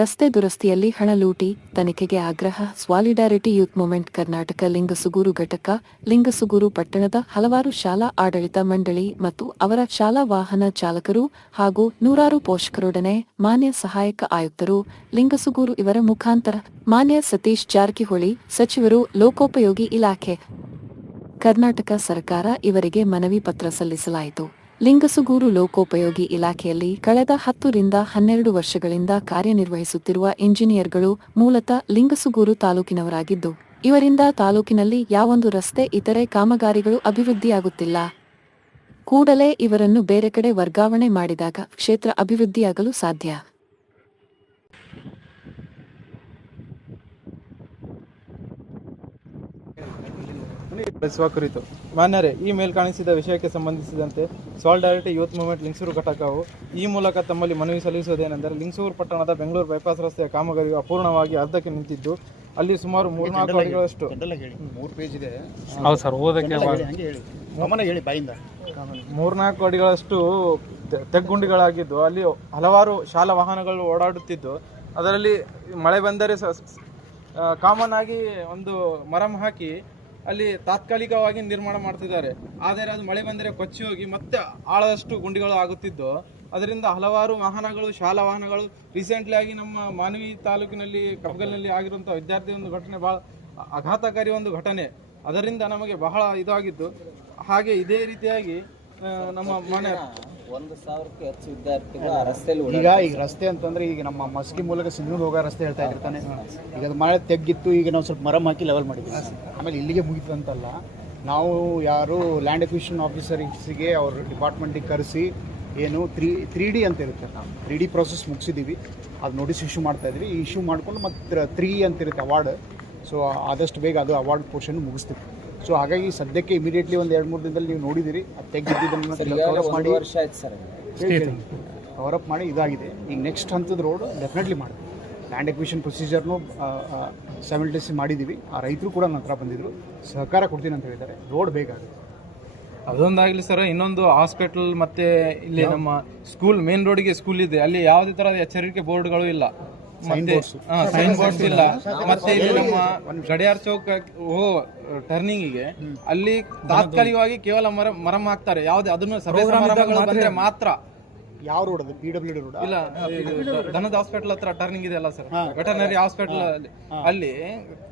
ರಸ್ತೆ ದುರಸ್ತಿಯಲ್ಲಿ ಹಣ ಲೂಟಿ ತನಿಖೆಗೆ ಆಗ್ರಹ solidarity youth movement Karnataka Lingasugur ಘಟಕ ಲಿಂಗಸುಗೂರು ಪಟ್ಟಣದ ಹಲವಾರು ಶಾಲಾ ಆಡಳಿತ ಮಂಡಳಿ ಮತ್ತು ಅವರ ಶಾಲಾ ವಾಹನ ಚಾಲಕರು ಹಾಗೂ ನೂರಾರು ಪೋಷಕರೊಡನೆ ಮಾನ್ಯ ಸಹಾಯಕ ಆಯುಕ್ತರು ಲಿಂಗಸುಗೂರು ಇವರ ಮುಖಾಂತರ ಮಾನ್ಯ ಸತೀಶ್ ಜಾರಕಿಹೊಳಿ ಸಚಿವರು ಲೋಕೋಪಯೋಗಿ ಇಲಾಖೆ ಕರ್ನಾಟಕ ಸರ್ಕಾರ ಇವರಿಗೆ ಮನವಿ ಪತ್ರ ಸಲ್ಲಿಸಲಾಯಿತು. ಲಿಂಗಸುಗೂರು ಲೋಕೋಪಯೋಗಿ ಇಲಾಖೆಯಲ್ಲಿ ಕಳೆದ 10 ರಿಂದ 12 ವರ್ಷಗಳಿಂದ ಕಾರ್ಯನಿರ್ವಹಿಸುತ್ತಿರುವ ಇಂಜಿನಿಯರ್ಗಳು ಮೂಲತಃ ಲಿಂಗಸುಗೂರು ತಾಲೂಕಿನವರಾಗಿದ್ದು, ಇವರಿಂದ ತಾಲೂಕಿನಲ್ಲಿ ಯಾವೊಂದು ರಸ್ತೆ ಇತರೆ ಕಾಮಗಾರಿಗಳು ಅಭಿವೃದ್ಧಿಯಾಗುತ್ತಿಲ್ಲ. ಕೂಡಲೇ ಇವರನ್ನು ಬೇರೆ ಕಡೆ ವರ್ಗಾವಣೆ ಮಾಡಿದಾಗ ಕ್ಷೇತ್ರ ಅಭಿವೃದ್ಧಿಯಾಗಲು ಸಾಧ್ಯ. ಬೆಳೆಸುವ ಕುರಿತು ಮಾನ್ಯರೇ, ಈ ಮೇಲ್ಕಾಣಿಸಿದ ವಿಷಯಕ್ಕೆ ಸಂಬಂಧಿಸಿದಂತೆ ಸಾಲಿಡಾರಿಟಿ ಯೂತ್ ಮೂವ್ಮೆಂಟ್ ಲಿಂಗಸೂರು ಘಟಕವು ಈ ಮೂಲಕ ತಮ್ಮಲ್ಲಿ ಮನವಿ ಸಲ್ಲಿಸುವುದೇನೆಂದರೆ, ಲಿಂಗಸೂರು ಪಟ್ಟಣದ ಬೆಂಗಳೂರು ಬೈಪಾಸ್ ರಸ್ತೆಯ ಕಾಮಗಾರಿಯು ಅಪೂರ್ಣವಾಗಿ ಅರ್ಧಕ್ಕೆ ನಿಂತಿದ್ದು, ಅಲ್ಲಿ ಸುಮಾರು 3-4 ಅಡಿಗಳಷ್ಟು 3-4 ಅಡಿಗಳಷ್ಟು ತೆಗ್ಗುಂಡಿಗಳಾಗಿದ್ದು, ಅಲ್ಲಿ ಹಲವಾರು ಶಾಲಾ ವಾಹನಗಳು ಓಡಾಡುತ್ತಿದ್ದು, ಅದರಲ್ಲಿ ಮಳೆ ಬಂದರೆ ಕಾಮನ್ ಆಗಿ ಒಂದು ಮರಂ ಹಾಕಿ ಅಲ್ಲಿ ತಾತ್ಕಾಲಿಕವಾಗಿ ನಿರ್ಮಾಣ ಮಾಡ್ತಿದ್ದಾರೆ. ಆದರೆ ಅದು ಮಳೆ ಬಂದರೆ ಕೊಚ್ಚಿ ಹೋಗಿ ಮತ್ತೆ ಆಳದಷ್ಟು ಗುಂಡಿಗಳು ಆಗುತ್ತಿದ್ದು, ಅದರಿಂದ ಹಲವಾರು ವಾಹನಗಳು ಶಾಲಾ ವಾಹನಗಳು ರೀಸೆಂಟ್ಲಿ ಆಗಿ ನಮ್ಮ ಮಾನವಿ ತಾಲೂಕಿನಲ್ಲಿ ಕಪ್ಪಗಲ್ನಲ್ಲಿ ಆಗಿರುವಂಥ ವಿದ್ಯಾರ್ಥಿ ಒಂದು ಘಟನೆ ಬಹಳ ಆಘಾತಕಾರಿ ಒಂದು ಘಟನೆ. ಅದರಿಂದ ನಮಗೆ ಬಹಳ ಇದಾಗಿದ್ದು, ಹಾಗೆ ಇದೇ ರೀತಿಯಾಗಿ ನಮ್ಮ ಮನೆ 1,000ಕ್ಕೂ ಹೆಚ್ಚು ವಿದ್ಯಾರ್ಥಿಗಳು ಆ ರಸ್ತೆಯಲ್ಲಿ ಈಗ ರಸ್ತೆ ಅಂತಂದ್ರೆ ಈಗ ನಮ್ಮ ಮಸ್ಕಿ ಮೂಲಕ ಸಿಂಧನೂರು ಹೋಗೋ ರಸ್ತೆ ಹೇಳ್ತಾ ಇರ್ತಾನೆ. ಈಗ ಅದು ಮಳೆ ತೆಗ್ಗಿತ್ತು, ಈಗ ನಾವು ಸ್ವಲ್ಪ ಮರಂ ಹಾಕಿ ಲೆವೆಲ್ ಮಾಡಿದ್ವಿ. ಆಮೇಲೆ ಇಲ್ಲಿಗೆ ಮುಗಿತು ಅಂತಲ್ಲ, ನಾವು ಯಾರು ಲ್ಯಾಂಡ್ ಎಕ್ವಿಷನ್ ಆಫೀಸರ್ಸ್ಗೆ ಅವ್ರ ಡಿಪಾರ್ಟ್ಮೆಂಟಿಗೆ ಕರೆಸಿ ಏನು 3D ಅಂತ ಇರುತ್ತೆ, ನಾವು 3D ಪ್ರೋಸೆಸ್ ಮುಗಿಸಿದ್ದೀವಿ. ಅದು ನೋಟಿಸ್ ಇಶ್ಯೂ ಮಾಡ್ತಾ ಇದ್ವಿ. ಈ ಇಶ್ಯೂ ಮಾಡಿಕೊಂಡು ಮತ್ತು 3 ಅಂತ ಇರುತ್ತೆ ಅವಾರ್ಡ್. ಸೊ ಆದಷ್ಟು ಬೇಗ ಅದು ಅವಾರ್ಡ್ ಪೋರ್ಷನ್ ಮುಗಿಸ್ತೀವಿ. ಸೊ ಹಾಗಾಗಿ ಸದ್ಯಕ್ಕೆ ಇಮಿಡಿಯೇಟ್ಲಿ ಒಂದು 2-3 ದಿನದಲ್ಲಿ ನೀವು ನೋಡಿದಿರಿ, ಅದು ತೆಗೆದಿದ್ದನ್ನು ಕವರಪ್ ಮಾಡಿ ಇದಾಗಿದೆ. ಈಗ ನೆಕ್ಸ್ಟ್ ಹಂತದ ರೋಡ್ ಡೆಫಿನೆಟ್ಲಿ ಮಾಡ್ತೀವಿ. ಲ್ಯಾಂಡ್ ಎಕ್ವಿಷನ್ ಪ್ರೊಸೀಜರ್ನು ಸೈಮಲ್ಟೇನಿಯಸ್ಲಿ ಮಾಡಿದ್ದೀವಿ. ಆ ರೈತರು ಕೂಡ ನನ್ನ ಹತ್ರ ಬಂದಿದ್ದರು, ಸಹಕಾರ ಕೊಡ್ತೀನಿ ಅಂತ ಹೇಳಿದ್ದಾರೆ. ರೋಡ್ ಬೇಕಾಗುತ್ತೆ, ಅದೊಂದಾಗಲಿ ಸರ್. ಇನ್ನೊಂದು ಹಾಸ್ಪಿಟಲ್ ಮತ್ತೆ ಇಲ್ಲಿ ನಮ್ಮ ಸ್ಕೂಲ್ ಮೇನ್ ರೋಡ್ಗೆ ಸ್ಕೂಲ್ ಇದೆ, ಅಲ್ಲಿ ಯಾವುದೇ ತರಹದ ಎಚ್ಚರಿಕೆ ಬೋರ್ಡ್ಗಳು ಇಲ್ಲ, ಮತ್ತೆ ಸೈನ್ ಬೋರ್ಡ್ಸ್ ಇಲ್ಲ. ಮತ್ತೆ ಇಲ್ಲಿ ನಮ್ಮ ಗಡಿಯಾರ್ ಚೌಕ್ ಟರ್ನಿಂಗಿಗೆ ಅಲ್ಲಿ ತಾತ್ಕಾಲಿಕವಾಗಿ ಕೇವಲ ಮರಂ ಹಾಕ್ತಾರೆ. ಯಾವುದೇ ಅದನ್ನು ಸಭೆ ಸಮಾರಂಭಗಳು ಬಂದ್ರೆ ಮಾತ್ರ. ಯಾವ ರೋಡ್ ಅದು? PWD ರೋಡ್ ಇಲ್ಲ, ದನದ ಹಾಸ್ಪಿಟಲ್ ಹತ್ರ ಟರ್ನಿಂಗ್ ಇದೆ ಅಲ್ಲ ಸರ್, ವೆಟರ್ನರಿ ಹಾಸ್ಪಿಟಲ್ ಅಲ್ಲಿ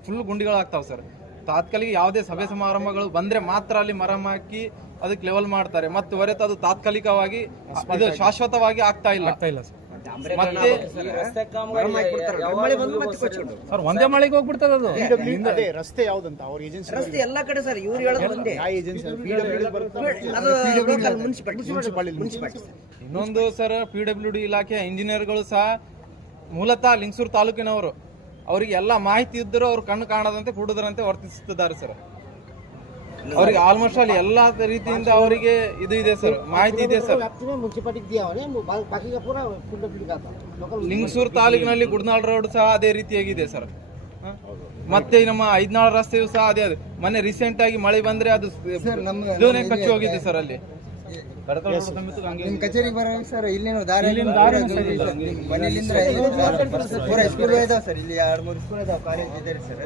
ಫುಲ್ ಗುಂಡಿಗಳು ಆಗ್ತಾವ ಸರ್. ತಾತ್ಕಾಲಿಕ ಯಾವುದೇ ಸಭೆ ಸಮಾರಂಭಗಳು ಬಂದ್ರೆ ಮಾತ್ರ ಅಲ್ಲಿ ಮರಂ ಹಾಕಿ ಅದಕ್ಕೆ ಲೆವೆಲ್ ಮಾಡ್ತಾರೆ. ಮತ್ತೆ ಹೊರತು ಅದು ತಾತ್ಕಾಲಿಕವಾಗಿ ಇದು ಶಾಶ್ವತವಾಗಿ ಆಗ್ತಾ ಇಲ್ಲ ಸರ್. ಮತ್ತೆ ಒಂದೇ ಮಳೆಗೆ ಹೋಗ್ಬಿಡ್ತದೆ ಅದು. ಅದೇ ರಸ್ತೆ ಯಾವ್ದಂತ ಅವ್ರ ಏಜೆನ್ಸಿ ರಸ್ತೆ ಎಲ್ಲಾ ಕಡೆ ಸರ್, ಇವ್ರು ಹೇಳೋದು ಒಂದೇ. ಯಾವ ಏಜೆನ್ಸಿ? ಮುನ್ಸಿಪಾಲಿಟಿ. ಇನ್ನೊಂದು ಸರ್, PWD ಇಲಾಖೆ ಇಂಜಿನಿಯರ್ಗಳು ಸಹ ಮೂಲತಃ ಲಿಂಗಸೂರು ತಾಲೂಕಿನವರು. ಅವರಿಗೆ ಎಲ್ಲ ಮಾಹಿತಿ ಇದ್ದರೂ ಅವ್ರು ಕಣ್ಣು ಕಾಣದಂತೆ ಕುಡುದರಂತೆ ವರ್ತಿಸುತ್ತಿದ್ದಾರೆ ಸರ್. ಅವರಿಗೆ ಆಲ್ಮೋಸ್ಟ್ ಅಲ್ಲಿ ಎಲ್ಲಾ ರೀತಿಯಿಂದ ಅವರಿಗೆ ಇದು ಇದೆ ಸರ್, ಮಾಹಿತಿ ಇದೆ ಸರ್. ಲಿಂಗಸೂರು ತಾಲೂಕಿನಲ್ಲಿ ಗುಡ್ನಾಳ್ ರೋಡ್ ಸಹ ಅದೇ ರೀತಿಯಾಗಿದೆ ಸರ್. ಮತ್ತೆ ನಮ್ಮ 5 ರಸ್ತೆಯು ಸಹ ಅದೇ. ಮೊನ್ನೆ ರೀಸೆಂಟ್ ಆಗಿ ಮಳೆ ಬಂದ್ರೆ ಅದು ಕಚ್ಚಿ ಹೋಗಿದೆ ಸರ್. ಅಲ್ಲಿ ಕಚೇರಿಗೆ ಬರೋದು ಸರ್, ಇಲ್ಲಿನ ದಾರಿ ಸ್ಕೂಲ್ ಇದಾವೆ ಸರ್, ಇಲ್ಲಿ 2-3 ಸ್ಕೂಲ್ ಇದಾವೆ,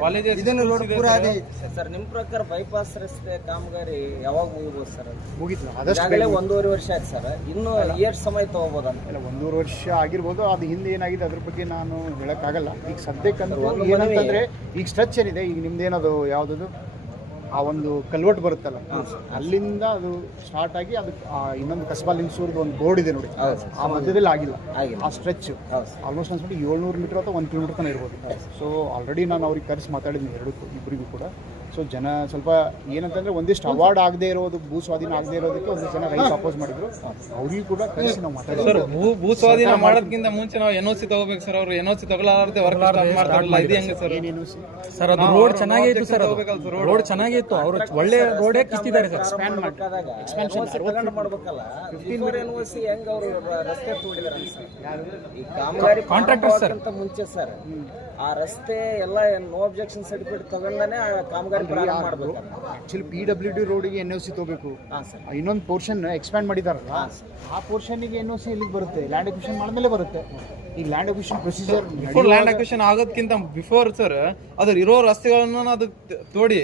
ಕಾಲೇಜ್ ಇದೆ ಇದನ್ನು ರೋಡ್ ಪೂರ ಅದೇ ಸರ್. ನಿಮ್ಮ ಪ್ರಕಾರ ಬೈಪಾಸ್ ರಸ್ತೆ ಕಾಮಗಾರಿ ಯಾವಾಗ ಮುಗಿಬೋದು ಸರ್? ಮುಗಿತು, ಅದಷ್ಟೇ 1.5 ವರ್ಷ ಆಯ್ತು ಸರ್. ಇನ್ನು ಎಷ್ಟು ಸಮಯ ತಗೋಬೋದು ಅಂತ? 1.5 ವರ್ಷ ಆಗಿರ್ಬೋದು. ಅದು ಹಿಂದೆ ಏನಾಗಿದೆ ಅದ್ರ ಬಗ್ಗೆ ನಾನು ಹೇಳಕ್ಕಾಗಲ್ಲ. ಈಗ ಸದ್ಯಕ್ಕಂತೂ ಏನಂತಂದ್ರೆ, ಈಗ ಸ್ಟ್ರೆಚ್ ಏನಿದೆ, ಈಗ ನಿಮ್ದೇನದು ಯಾವುದದು ಆ ಒಂದು ಕಲ್ವರ್ಟ್ ಬರುತ್ತಲ್ಲ, ಅಲ್ಲಿಂದ ಅದು ಸ್ಟಾರ್ಟ್ ಆಗಿ ಅದು ಇನ್ನೊಂದು ಕಸ್ಬಾ ಲಿಂಗಸೂರ್ದು ಒಂದು ಬೋರ್ಡ್ ಇದೆ ನೋಡಿ, ಆ ಮಧ್ಯದಲ್ಲಿ ಆಗಿಲ್ಲ ಆ ಸ್ಟ್ರೆಚ್. ಆಲ್ಮೋಸ್ಟ್ ಅನ್ಸ್ಬಿಟ್ಟು 700 ಮೀಟರ್ ಅಥವಾ 1 ಕಿಲೋಮೀಟರ್ ತನಕ ಇರ್ಬೋದು. ಸೊ ಆಲ್ರೆಡಿ ನಾನು ಅವ್ರಿಗೆ ಕರೆಸಿ ಮಾತಾಡಿದ್ದೀನಿ, ಇಬ್ಬರಿಗೂ ಕೂಡ. ಸೊ ಜನ ಸ್ವಲ್ಪ ಏನಂತಂದ್ರೆ, ಒಂದಿಷ್ಟು ಅವಾರ್ಡ್ ಆಗದೆ ಇರೋದು, ಭೂ ಸ್ವಾಧೀನ ಆಗದೆ ಇರೋದಕ್ಕೆ ಒಂದಿಷ್ಟು ಜನ ರೈತ ಅಪೋಸ್ ಮಾಡಿದ್ರು. ಅವ್ರಿಗೂ ಕೂಡ ಕರೆಸಿ ನಾವು ಮಾತಾಡಿದ್ವಿ. ಭೂ ಸ್ವಾಧೀನ ಮಾಡೋದಕ್ಕಿಂತ ಮುಂಚೆ ನಾವು NOC ತಗೋಬೇಕು ಸರ್. ಅವ್ರು NOC ತಗೊಳ್ಳಾರದೆ ವರ್ಕ್ ಸ್ಟಾರ್ಟ್ ಮಾಡ್ತಾರಲ್ಲ, ಇದು ಹೆಂಗೆ ಸರ್? ಸರ್ ಅದು ರೋಡ್ ಚೆನ್ನಾಗಿತ್ತು ಸರ್, ರೋಡ್ ಚೆನ್ನಾಗಿತ್ತು. ಅವರು ಒಳ್ಳೆ ರೋಡೇ ಕಿತ್ತಿದ್ದಾರೆ ಸರ್. ಎಕ್ಸ್ಪ್ಯಾನ್ಷನ್ ಮಾಡ್ಬೇಕಲ್ಲ. NOC ಹೆಂಗ್ ಅವರು ರಸ್ತೆ ತೋಡಿದಾರೆ ಈ ಕಾಮಗಾರಿ ಕಾಂಟ್ರಾಕ್ಟರ್ ಸರ್ ಅಂತ ಮುಂಚೆ ಸರ್, ಆ ರಸ್ತೆ ಎಲ್ಲ ನೋ ಅಬ್ಜೆಕ್ಷನ್ ಸರ್ಟಿಫಿಕೇಟ್ ತಗೊಂಡಾನೆ ಆ ಕಾಮಗಾರಿ ಆಕ್ಚುಲಿ PWD ರೋಡಿಗೆ NOC ತಗೋಬೇಕು. ಇನ್ನೊಂದು ಪೋರ್ಷನ್ ಎಕ್ಸ್ಪ್ಯಾಂಡ್ ಮಾಡಿದಾರಲ್ಲ, ಆ ಪೋರ್ಷನ್ಗೆ NOC ಇಲ್ಲಿಗೆ ಬರುತ್ತೆ, ಲ್ಯಾಂಡ್ ಅಕ್ವಿಷನ್ ಮಾಡಿದ್ಮೇಲೆ ಬರುತ್ತೆ. ಈಗ land acquisition procedure land acquisition ಆಗೋದಕ್ಕಿಂತ ಬಿಫೋರ್ ಸರ್ ಅದ್ರ ಇರೋ ರಸ್ತೆಗಳನ್ನ ಅದು ತೋಡಿ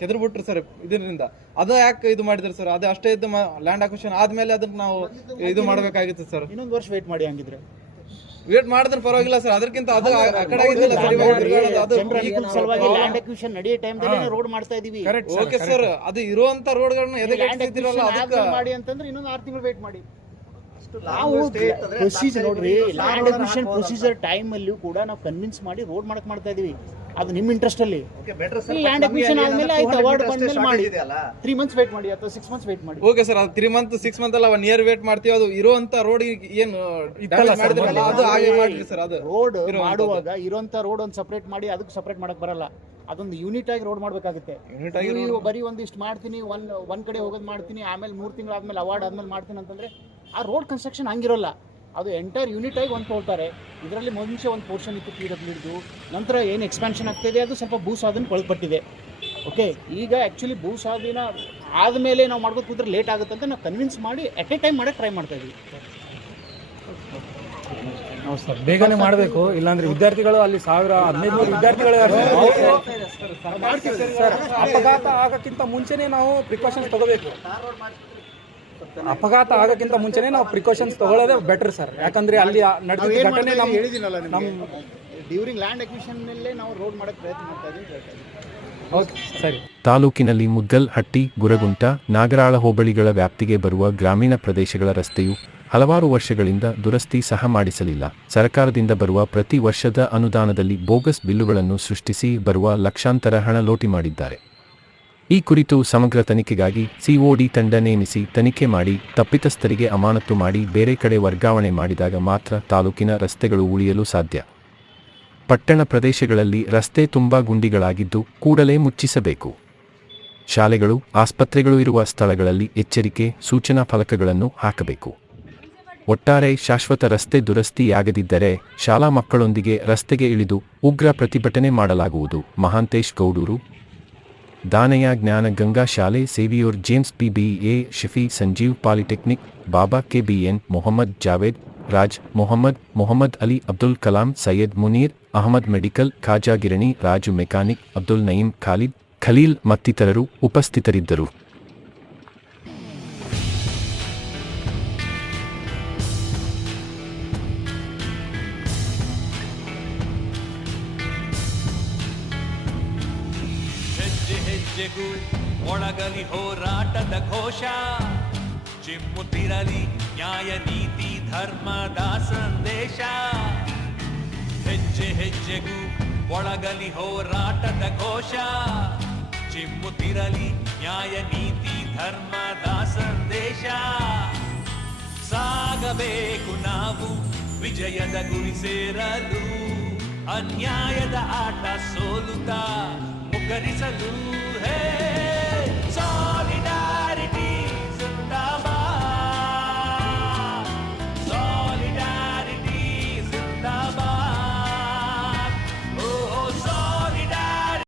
ಕೆದರ್ ಬಿಟ್ರು ಸರ್. ಇದರಿಂದ ಅದು ಯಾಕೆ ಇದು ಮಾಡಿದ್ರು ಸರ್? ಅದು ಅಷ್ಟೇ ಇದ್ದು ಲ್ಯಾಂಡ್ ಅಕ್ವಿಷನ್ ಆದ್ಮೇಲೆ ಅದನ್ನ ನಾವು ಇದು ಮಾಡ್ಬೇಕಾಗಿತ್ತು ಸರ್. ಇನ್ನೊಂದು ವರ್ಷ ವೇಟ್ ಮಾಡಿ ಹಂಗಿದ್ರೆ. ವೇಟ್ ಮಾಡಿದ್ರೆ ಪರವಾಗಿಲ್ಲ ಸರ್, ಅದಕ್ಕಿಂತ ಅದು ಆ ಕಡೆ ಆಗಿದ್ದಿಲ್ಲ ಸರ್. ಸಲುವಾಗಿ ಲ್ಯಾಂಡ್ ಅಕ್ವಿಷನ್ ನಡೆಯೋ ಟೈಮ್ದಲ್ಲಿ ರೋಡ್ ಮಾಡ್ತಾ ಇದೀವಿ. ಓಕೆ ಸರ್, ಅದು ಇರುವಂತ ರೋಡ್ಗಳನ್ನ ಎದೆಗೆಟ್ಟಿದ್ದಿರಲ್ಲ ಅದಕ್ಕೆ ಮಾಡಿ ಅಂತಂದ್ರೆ ಇನ್ನೊಂದು 6 ತಿಂಗಳು ವೇಟ್ ಮಾಡಿ. ನಾವು ಪ್ರೊಸೀಜರ್ ನೋಡ್ರಿ, ಲ್ಯಾಂಡ್ ಅಕ್ವಿಷನ್ ಪ್ರೊಸೀಜರ್ ಟೈಮ್ ಅಲ್ಲಿಯೂ ಕೂಡ ನಾವು ಕನ್ವಿನ್ಸ್ ಮಾಡಿ ರೋಡ್ ಮಾಡಕ್ ಮಾಡ್ತಾ ಇದೀವಿ. ಅದು ನಿಮ್ಮ ಇಂಟ್ರೆಸ್ಟ್ ಅಲ್ಲಿ. ಲ್ಯಾಂಡ್ ಅಕ್ವಿಷನ್ ಆದ್ಮೇಲೆ ಆಯ್ತು, ಅವಾರ್ಡ್ ಬಂದ್ಮೇಲೆ ಮಾಡಿ 3 ಮಂತ್ಸ್ ವೇಟ್ ಮಾಡಿ ಅಥವಾ 6 ಮಂತ್ಸ್ ವೇಟ್ ಮಾಡಿ. ಓಕೆ ಸರ್, ಅದು 3 ಮಂತ್ 6 ಮಂತ್ ಅಲ್ಲ 1 ಇಯರ್ ವೇಟ್ ಮಾಡ್ತೀವಿ. ಅದು ಇರುವಂತ ರೋಡ್ ಏನು ಮಾಡಿದ್ರಲ್ಲ ಅದು ಹಾಗೆ ಮಾಡ್ರಿ ಸರ್. ಅದು ರೋಡ್ ಮಾಡುವಾಗ ಇರುವಂತ ರೋಡ್ ಒಂದು ಸಪರೇಟ್ ಮಾಡಿ, ಅದಕ್ಕೆ ಸಪರೇಟ್ ಮಾಡಕ್ ಬರಲ್ಲ. ಅದೊಂದು ಯೂನಿಟ್ ಆಗಿ ರೋಡ್ ಮಾಡ್ಬೇಕಾಗುತ್ತೆ. ನೀವು ಬರೀ ಒಂದಿಷ್ಟು ಮಾಡ್ತೀನಿ, ಒಂದ್ ಕಡೆ ಹೋಗೋದು ಮಾಡ್ತೀನಿ, ಆಮೇಲೆ 3 ತಿಂಗಳು ಆದ್ಮೇಲೆ ಅವಾರ್ಡ್ ಆದ್ಮೇಲೆ ಮಾಡ್ತೀನಿ ಅಂತಂದ್ರೆ ಆ ರೋಡ್ ಕನ್ಸ್ಟ್ರಕ್ಷನ್ ಹಂಗಿರೋಲ್ಲ. ಅದು ಎಂಟೈರ್ ಯೂನಿಟ್ ಆಗಿ ಒಂದು ತೊಗೊಳ್ತಾರೆ. ಇದರಲ್ಲಿ ಮುಂಚೆ ಒಂದು ಪೋರ್ಷನ್ ಇತ್ತು PWD, ನಂತರ ಏನು ಎಕ್ಸ್ಪ್ಯಾನ್ಷನ್ ಆಗ್ತಾಯಿದೆ ಅದು ಸ್ವಲ್ಪ ಭೂಸ್ವಾಧೀನ ಒಳಪಟ್ಟಿದೆ. ಓಕೆ, ಈಗ ಆ್ಯಕ್ಚುಲಿ ಭೂಸ್ವಾಧೀನ ಆದಮೇಲೆ ನಾವು ಮಾಡ್ಬೇಕು ಕೂತ್ರೆ ಲೇಟ್ ಆಗುತ್ತೆ ಅಂತ ನಾವು ಕನ್ವಿನ್ಸ್ ಮಾಡಿ ಎಟ್ ಎ ಟೈಮ್ ಮಾಡೋಕ್ಕೆ ಟ್ರೈ ಮಾಡ್ತಾ ಇದ್ದೀವಿ. ಹೌದು ಸರ್, ಬೇಗನೆ ಮಾಡಬೇಕು, ಇಲ್ಲಾಂದ್ರೆ ವಿದ್ಯಾರ್ಥಿಗಳು ಅಲ್ಲಿ 1500 ವಿದ್ಯಾರ್ಥಿಗಳು ಸರ್. ಅಪಘಾತ ಆಗೋಕ್ಕಿಂತ ಮುಂಚೆನೇ ನಾವು ಪ್ರಿಕಾಷನ್ಸ್ ತಗೋಬೇಕು. ಅಪಘಾತ ಆಗೋಕ್ಕಿಂತ ಮುಂಚೆನೇ ನಾವು ಪ್ರಿಕಾಷನ್ಸ್ ತಗೊಳ್ಳೋದೇ ಬೆಟರ್ ಸರ್. ಯಾಕಂದ್ರೆ ಅಲ್ಲಿ ನಡೆದ ಘಟನೆ ನಮ್ಮ ಡ್ಯೂರಿಂಗ್ ಲ್ಯಾಂಡ್ ಅಕ್ವಿಷನ್ನಲ್ಲೇ ನಾವು ರೋಡ್ ಮಾಡೋಕ್ಕೆ ಪ್ರಯತ್ನ ಮಾಡ್ತಾ ಇದ್ದೀವಿ. ಓಕೆ ಸರಿ. ತಾಲೂಕಿನಲ್ಲಿ ಮುದ್ಗಲ್ಹಟ್ಟಿ, ಗುರಗುಂಟ, ನಾಗರಾಳ ಹೋಬಳಿಗಳ ವ್ಯಾಪ್ತಿಗೆ ಬರುವ ಗ್ರಾಮೀಣ ಪ್ರದೇಶಗಳ ರಸ್ತೆಯು ಹಲವಾರು ವರ್ಷಗಳಿಂದ ದುರಸ್ತಿ ಸಹ ಮಾಡಿಸಲಿಲ್ಲ. ಸರ್ಕಾರದಿಂದ ಬರುವ ಪ್ರತಿ ವರ್ಷದ ಅನುದಾನದಲ್ಲಿ ಬೋಗಸ್ ಬಿಲ್ಲುಗಳನ್ನು ಸೃಷ್ಟಿಸಿ ಬರುವ ಲಕ್ಷಾಂತರ ಹಣ ಲೋಟಿ ಮಾಡಿದ್ದಾರೆ. ಈ ಕುರಿತು ಸಮಗ್ರ ತನಿಖೆಗಾಗಿ COD ತಂಡ ನೇಮಿಸಿ ತನಿಖೆ ಮಾಡಿ ತಪ್ಪಿತಸ್ಥರಿಗೆ ಅಮಾನತು ಮಾಡಿ ಬೇರೆ ಕಡೆ ವರ್ಗಾವಣೆ ಮಾಡಿದಾಗ ಮಾತ್ರ ತಾಲೂಕಿನ ರಸ್ತೆಗಳು ಉಳಿಯಲು ಸಾಧ್ಯ. ಪಟ್ಟಣ ಪ್ರದೇಶಗಳಲ್ಲಿ ರಸ್ತೆ ತುಂಬಾ ಗುಂಡಿಗಳಾಗಿದ್ದು ಕೂಡಲೇ ಮುಚ್ಚಿಸಬೇಕು. ಶಾಲೆಗಳು, ಆಸ್ಪತ್ರೆಗಳು ಇರುವ ಸ್ಥಳಗಳಲ್ಲಿ ಎಚ್ಚರಿಕೆ ಸೂಚನಾ ಫಲಕಗಳನ್ನು ಹಾಕಬೇಕು. ಒಟ್ಟಾರೆ ಶಾಶ್ವತ ರಸ್ತೆ ದುರಸ್ತಿಯಾಗದಿದ್ದರೆ ಶಾಲಾ ಮಕ್ಕಳೊಂದಿಗೆ ರಸ್ತೆಗೆ ಇಳಿದು ಉಗ್ರ ಪ್ರತಿಭಟನೆ ಮಾಡಲಾಗುವುದು. ಮಹಾಂತೇಶ್ ಗೌಡೂರು, ದಾನಯ್ಯ ಜ್ಞಾನ ಗಂಗಾ ಶಾಲೆ, Saviour James PBA, Shafi Sanjeev polytechnic, Baba KBN, Mohammed Javed, Raj Mohammed, Mohammed Ali, Abdul Kalam, Syed Munir, Ahmed medical, Khaja ಗಿರಣಿ, ರಾಜು ಮೆಕ್ಯಾನಿಕ್, ಅಬ್ದುಲ್ ನಯೀಂ, ಖಾಲಿದ್, ಖಲೀಲ್ ಮತ್ತಿತರರು ಉಪಸ್ಥಿತರಿದ್ದರು. ಹೆಜ್ಜೆಗೂ ಒಳಗಲಿ ಹೋರಾಟದ ಘೋಷ, ಚಿಮ್ಮುತ್ತಿರಲಿ ನ್ಯಾಯ ನೀತಿ ಧರ್ಮದ ಸಂದೇಶ. ಹೆಜ್ಜೆ ಹೆಜ್ಜೆಗೂ ಒಳಗಲಿ ಹೋರಾಟದ ಘೋಷ, ಚಿಮ್ಮುತ್ತಿರಲಿ ನ್ಯಾಯ ನೀತಿ ಧರ್ಮದ ಸಂದೇಶ. ಸಾಗಬೇಕು ನಾವು ವಿಜಯದ ಗುರಿ ಸೇರಲು, ಅನ್ಯಾಯದ ಆಟ ಸೋಲುತ್ತಾ ಮುಖರಿಸಲು. ಹೇ